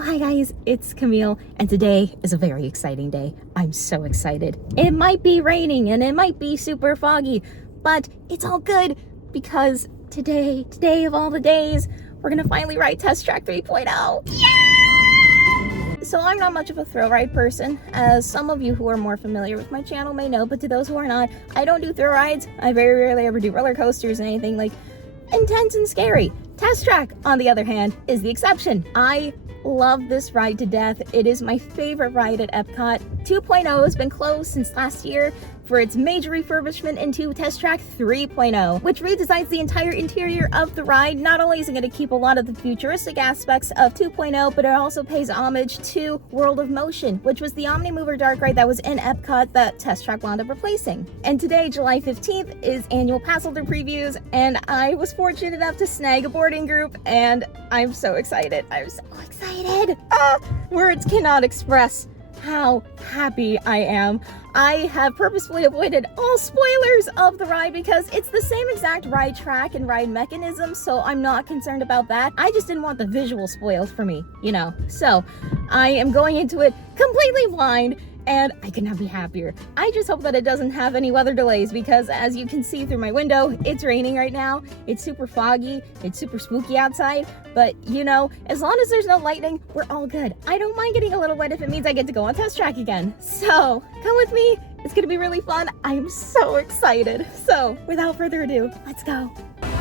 Oh, hi guys, it's Camille, and today is a very exciting day. I'm so excited. It might be raining and it might be super foggy, but it's all good because today of all the days, we're gonna finally ride Test Track 3.0. Yeah! So I'm not much of a thrill ride person, as some of you who are more familiar with my channel may know, but to those who are not, I don't do thrill rides. I very rarely ever do roller coasters and anything like intense and scary. Test Track, on the other hand, is the exception. I love this ride to death. It is my favorite ride at Epcot. 2.0 has been closed since last year for its major refurbishment into Test Track 3.0, which redesigns the entire interior of the ride. Not only is it going to keep a lot of the futuristic aspects of 2.0, but it also pays homage to World of Motion, which was the Omnimover dark ride that was in Epcot that Test Track wound up replacing. And today, July 15th, is Annual Passholder previews, and I was fortunate enough to snag a boarding group, and I'm so excited. I'm so excited. Words cannot express how happy I am. I have purposefully avoided all spoilers of the ride because it's the same exact ride track and ride mechanism, so I'm not concerned about that. I just didn't want the visual spoiled for me, you know. So I am going into it completely blind, and I could not be happier. I just hope that it doesn't have any weather delays because, as you can see through my window, it's raining right now. It's super foggy, it's super spooky outside, but you know, as long as there's no lightning, we're all good. I don't mind getting a little wet if it means I get to go on Test Track again. So come with me, it's gonna be really fun. I'm so excited. So without further ado, let's go.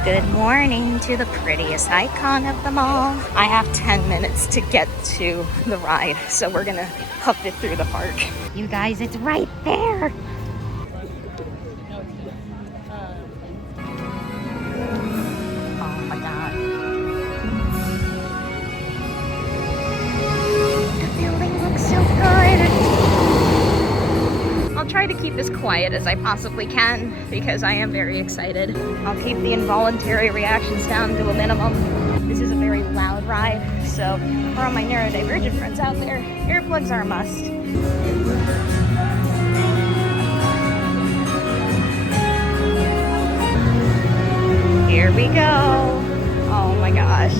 Good morning to the prettiest icon of them all. I have 10 minutes to get to the ride, so we're gonna huff it through the park. You guys, it's right there. Oh my god. The building looks so good. I'll try to keep as quiet as I possibly can because I am very excited. I'll keep the involuntary reactions down to a minimum. This is a very loud ride, so for all my neurodivergent friends out there, earplugs are a must. Here we go. Oh my gosh.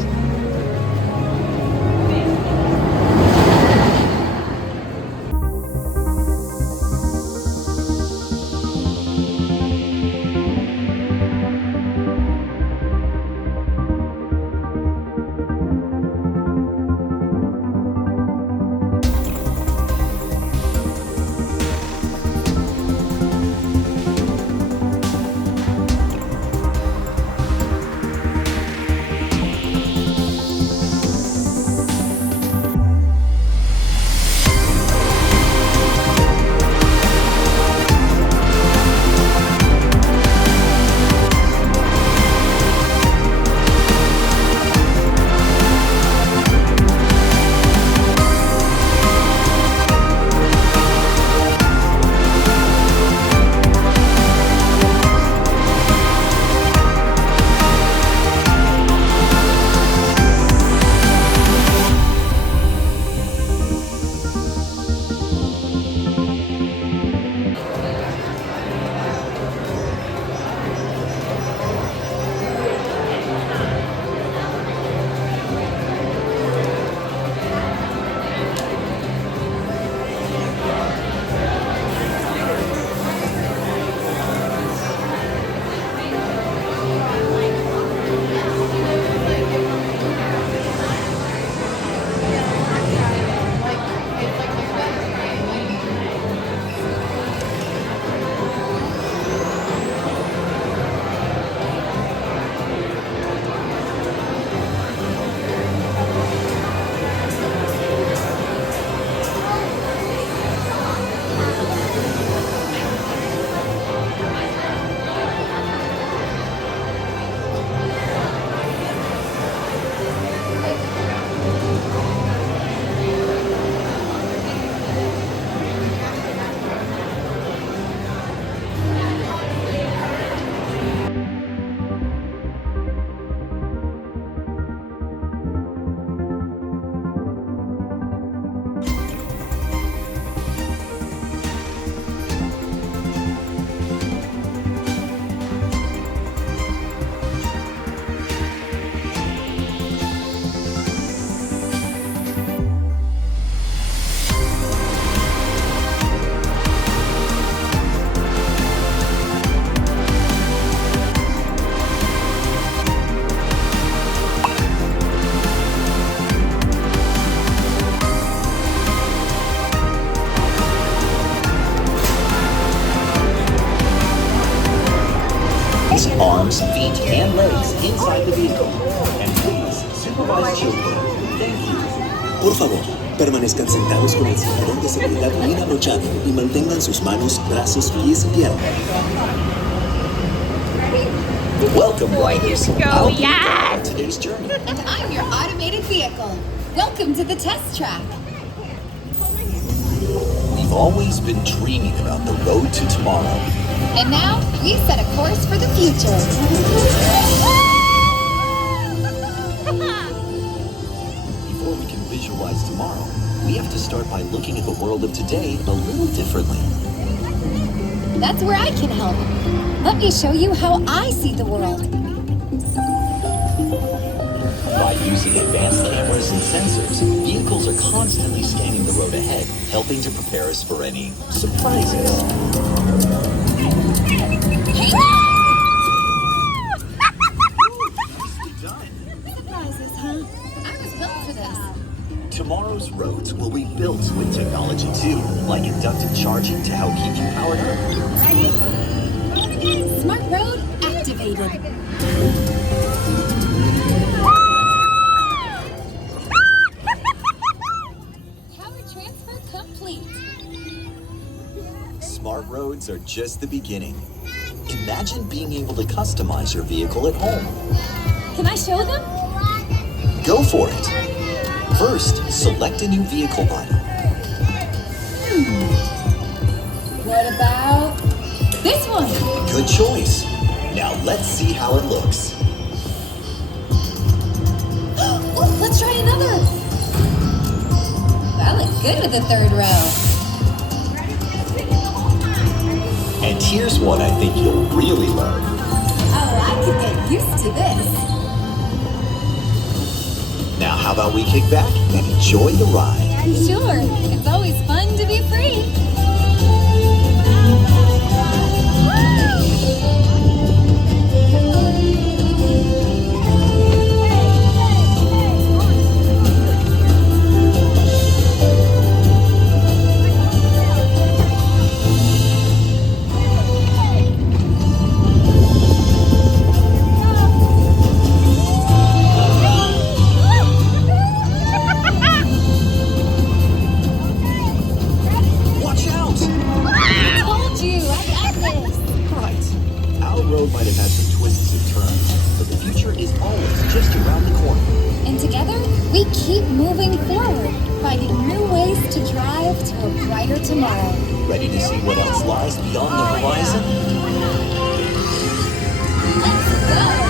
arms, feet, and legs inside the vehicle. And please, supervise children. Thank you. Por favor, permanezcan sentados con el cinturón de seguridad bien abrochado y mantengan sus manos, brazos, pies y piernas. Welcome, riders. I'll be your Yes! guide on today's journey. And I'm your automated vehicle. Welcome to the test track. We've always been dreaming about the road to tomorrow. And now we set a course for the future. Before we can visualize tomorrow, we have to start by looking at the world of today a little differently. That's where I can help. Let me show you how I see the world. By using advanced cameras and sensors, vehicles are constantly scanning the road ahead, helping to prepare us for any surprises. Nicely done. Surprises, huh? I was built for this. Tomorrow's roads will be built with technology too, like inductive charging to help keep you powered up. Smart road activated. Power transfer complete. Smart roads are just the beginning. Imagine being able to customize your vehicle at home. Can I show them? Go for it. First, select a new vehicle body. What about this one? Good choice. Now let's see how it looks. Oh, let's try another. That looked good with the third row. And here's one I think you'll really love. Oh, I could get used to this. Now how about we kick back and enjoy the ride? Sure, it's always fun to be free. Watch out! I told you, I got this. Right. Our road might have had some twists and turns, but the future is always just around the corner. And together, we keep moving forward, finding new ways to drive to a brighter tomorrow. Ready to see what else lies beyond the horizon? Let's go!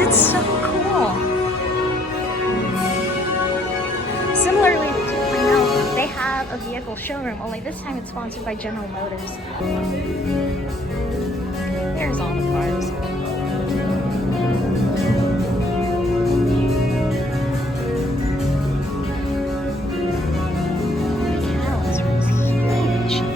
It's so cool. Similarly to Plano, they have a vehicle showroom, only this time it's sponsored by General Motors. There's all the cars. Cow, this room's huge.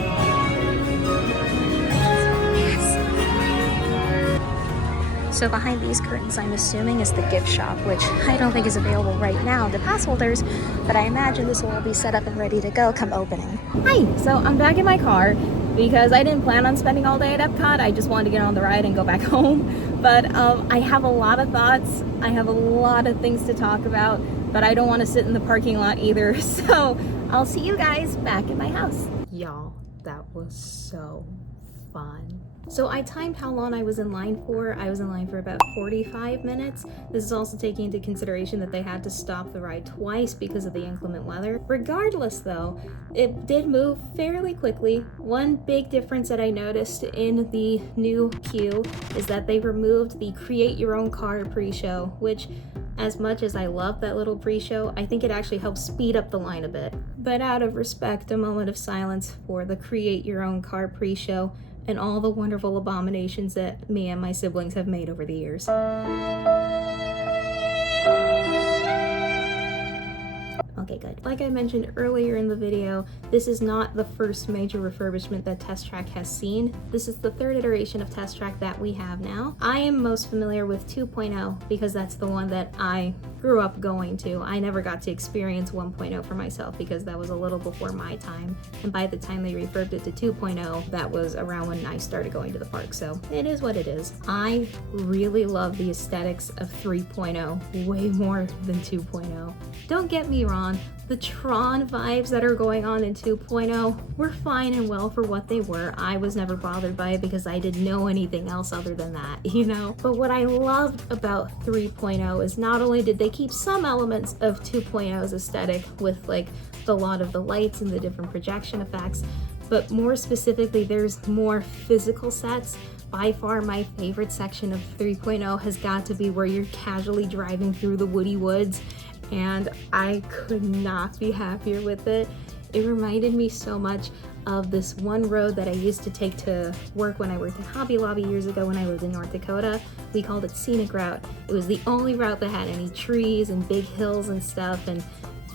So behind these curtains, I'm assuming is the gift shop, which I don't think is available right now to pass holders, but I imagine this will all be set up and ready to go come opening. Hi, so I'm back in my car because I didn't plan on spending all day at Epcot. I just wanted to get on the ride and go back home. But I have a lot of thoughts. I have a lot of things to talk about, but I don't want to sit in the parking lot either. So I'll see you guys back in my house. Y'all, that was so fun. So I timed how long I was in line for. I was in line for about 45 minutes. This is also taking into consideration that they had to stop the ride twice because of the inclement weather. Regardless though, it did move fairly quickly. One big difference that I noticed in the new queue is that they removed the create your own car pre-show, which as much as I love that little pre-show, I think it actually helps speed up the line a bit. But out of respect, a moment of silence for the create your own car pre-show and all the wonderful abominations that me and my siblings have made over the years. Okay, good. Like I mentioned earlier in the video, this is not the first major refurbishment that Test Track has seen. This is the third iteration of Test Track that we have now. I am most familiar with 2.0 because that's the one that I grew up going to. I never got to experience 1.0 for myself because that was a little before my time. And by the time they refurbed it to 2.0, that was around when I started going to the park. So it is what it is. I really love the aesthetics of 3.0 way more than 2.0. Don't get me wrong, the Tron vibes that are going on in 2.0 were fine and well for what they were. I was never bothered by it because I didn't know anything else other than that, you know? But what I loved about 3.0 is not only did they keep some elements of 2.0's aesthetic with like a lot of the lights and the different projection effects, but more specifically, there's more physical sets. By far my favorite section of 3.0 has got to be where you're casually driving through the woody woods, and I could not be happier with it. It reminded me so much of this one road that I used to take to work when I worked at Hobby Lobby years ago when I lived in North Dakota. We called it Scenic Route. It was the only route that had any trees and big hills and stuff and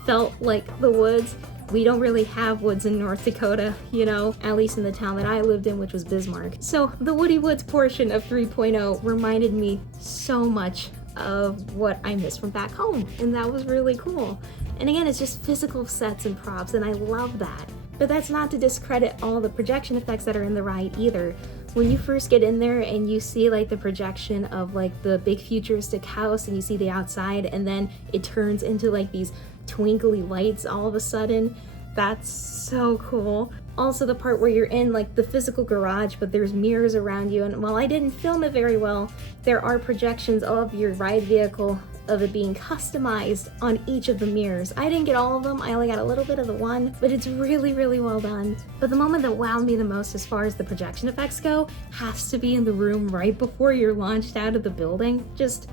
felt like the woods. We don't really have woods in North Dakota, you know, at least in the town that I lived in, which was Bismarck. So the Woody Woods portion of 3.0 reminded me so much of what I miss from back home, and that was really cool. And again, it's just physical sets and props, and I love that. But that's not to discredit all the projection effects that are in the ride either. When you first get in there and you see like the projection of like the big futuristic house and you see the outside, and then it turns into like these twinkly lights all of a sudden, that's so cool. Also the part where you're in like the physical garage but there's mirrors around you, and while I didn't film it very well, there are projections of your ride vehicle of it being customized on each of the mirrors. I didn't get all of them, I only got a little bit of the one, but it's really, really well done. But the moment that wowed me the most as far as the projection effects go has to be in the room right before you're launched out of the building. Just,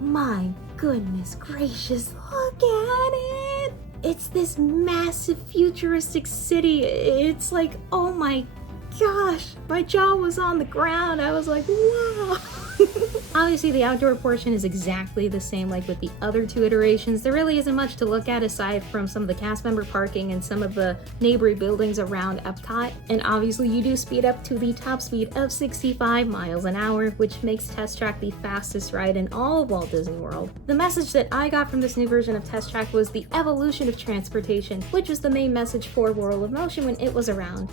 my goodness gracious, look at it! It's this massive futuristic city. It's like, oh my gosh, my jaw was on the ground. I was like, wow. Obviously the outdoor portion is exactly the same like with the other two iterations. There really isn't much to look at aside from some of the cast member parking and some of the neighboring buildings around Epcot. And obviously you do speed up to the top speed of 65 miles an hour, which makes Test Track the fastest ride in all of Walt Disney World. The message that I got from this new version of Test Track was the evolution of transportation, which was the main message for Whirl of Motion when it was around.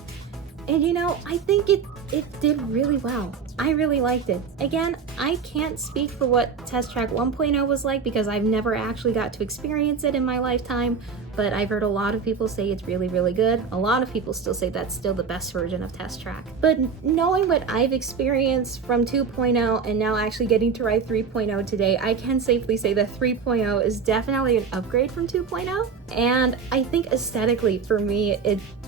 And you know, I think it did really well. I really liked it. Again, I can't speak for what Test Track 1.0 was like because I've never actually got to experience it in my lifetime, but I've heard a lot of people say it's really, really good. A lot of people still say that's still the best version of Test Track. But knowing what I've experienced from 2.0 and now actually getting to ride 3.0 today, I can safely say that 3.0 is definitely an upgrade from 2.0. And I think aesthetically for me,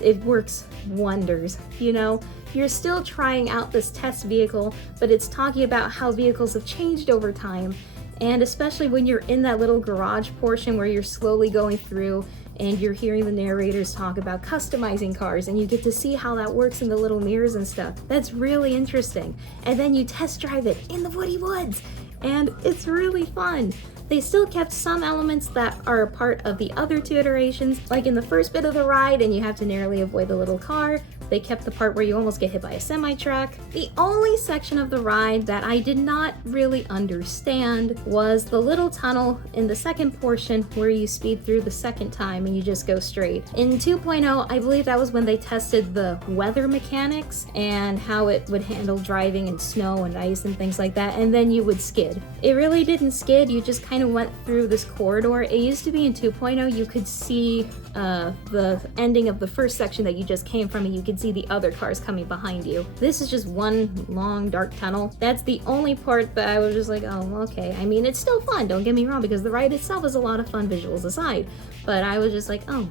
it works wonders, you know? You're still trying out this test vehicle, but it's talking about how vehicles have changed over time. And especially when you're in that little garage portion where you're slowly going through and you're hearing the narrators talk about customizing cars and you get to see how that works in the little mirrors and stuff. That's really interesting. And then you test drive it in the Woody Woods and it's really fun. They still kept some elements that are a part of the other two iterations, like in the first bit of the ride and you have to narrowly avoid the little car. They kept the part where you almost get hit by a semi-truck. The only section of the ride that I did not really understand was the little tunnel in the second portion where you speed through the second time and you just go straight. In 2.0, I believe that was when they tested the weather mechanics and how it would handle driving in snow and ice and things like that, and then you would skid. It really didn't skid, you just kind of went through this corridor. It used to be in 2.0 you could see the ending of the first section that you just came from, and you can see the other cars coming behind you. This is just one long dark tunnel. That's the only part that I was just like, oh, okay. I mean, it's still fun, don't get me wrong, because the ride itself is a lot of fun, visuals aside, but I was just like, oh,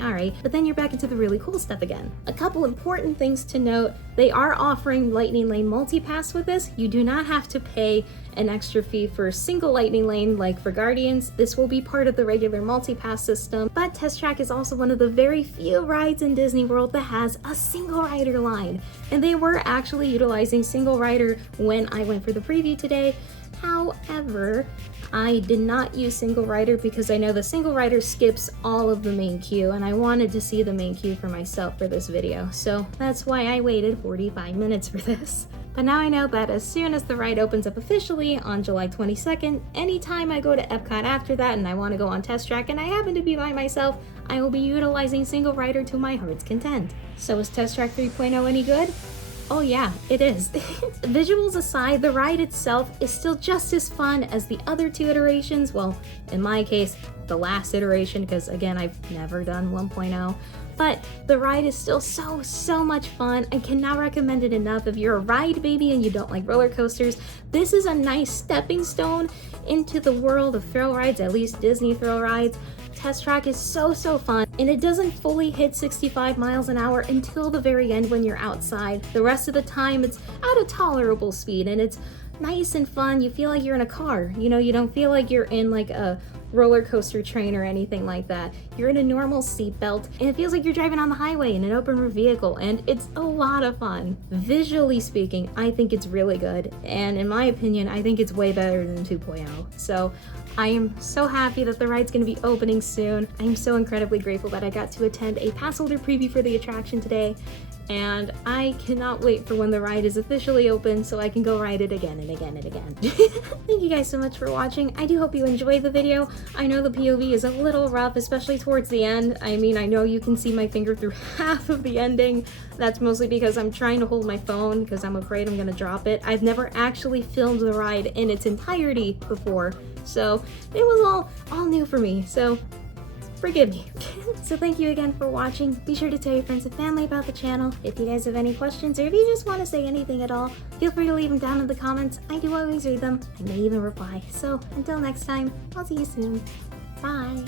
alright, but then you're back into the really cool stuff again. A couple important things to note: they are offering Lightning Lane Multipass with this. You do not have to pay an extra fee for a single Lightning Lane like for Guardians. This will be part of the regular Multipass system, but Test Track is also one of the very few rides in Disney World that has a single rider line, and they were actually utilizing single rider when I went for the preview today. However, I did not use single rider because I know the single rider skips all of the main queue, and I wanted to see the main queue for myself for this video, so that's why I waited 45 minutes for this. But now I know that as soon as the ride opens up officially on July 22nd, anytime I go to Epcot after that and I want to go on Test Track and I happen to be by myself, I will be utilizing single rider to my heart's content. So is Test Track 3.0 any good? Oh yeah, it is. Visuals aside, the ride itself is still just as fun as the other two iterations. Well, in my case, the last iteration, because again, I've never done 1.0. But the ride is still so much fun. I cannot recommend it enough. If you're a ride baby and you don't like roller coasters, this is a nice stepping stone into the world of thrill rides, at least Disney thrill rides. Test Track is so fun, and it doesn't fully hit 65 miles an hour until the very end when you're outside. The rest of the time it's at a tolerable speed, and it's nice and fun. You feel like you're in a car, you know, you don't feel like you're in like a roller coaster train or anything like that. You're in a normal seatbelt, and it feels like you're driving on the highway in an open rear vehicle, and it's a lot of fun. Visually speaking, I think it's really good, and in my opinion, I think it's way better than 2.0. So I am so happy that the ride's going to be opening soon. I'm so incredibly grateful that I got to attend a pass holder preview for the attraction today, and I cannot wait for when the ride is officially open so I can go ride it again and again and again. Thank you guys so much for watching. I do hope you enjoyed the video. I know the POV is a little rough, especially towards the end. I mean, I know you can see my finger through half of the ending. That's mostly because I'm trying to hold my phone because I'm afraid I'm gonna drop it. I've never actually filmed the ride in its entirety before, so it was all new for me, so forgive me. So thank you again for watching. Be sure to tell your friends and family about the channel. If you guys have any questions, or if you just want to say anything at all, feel free to leave them down in the comments. I do always read them. I may even reply. So until next time, I'll see you soon. Bye.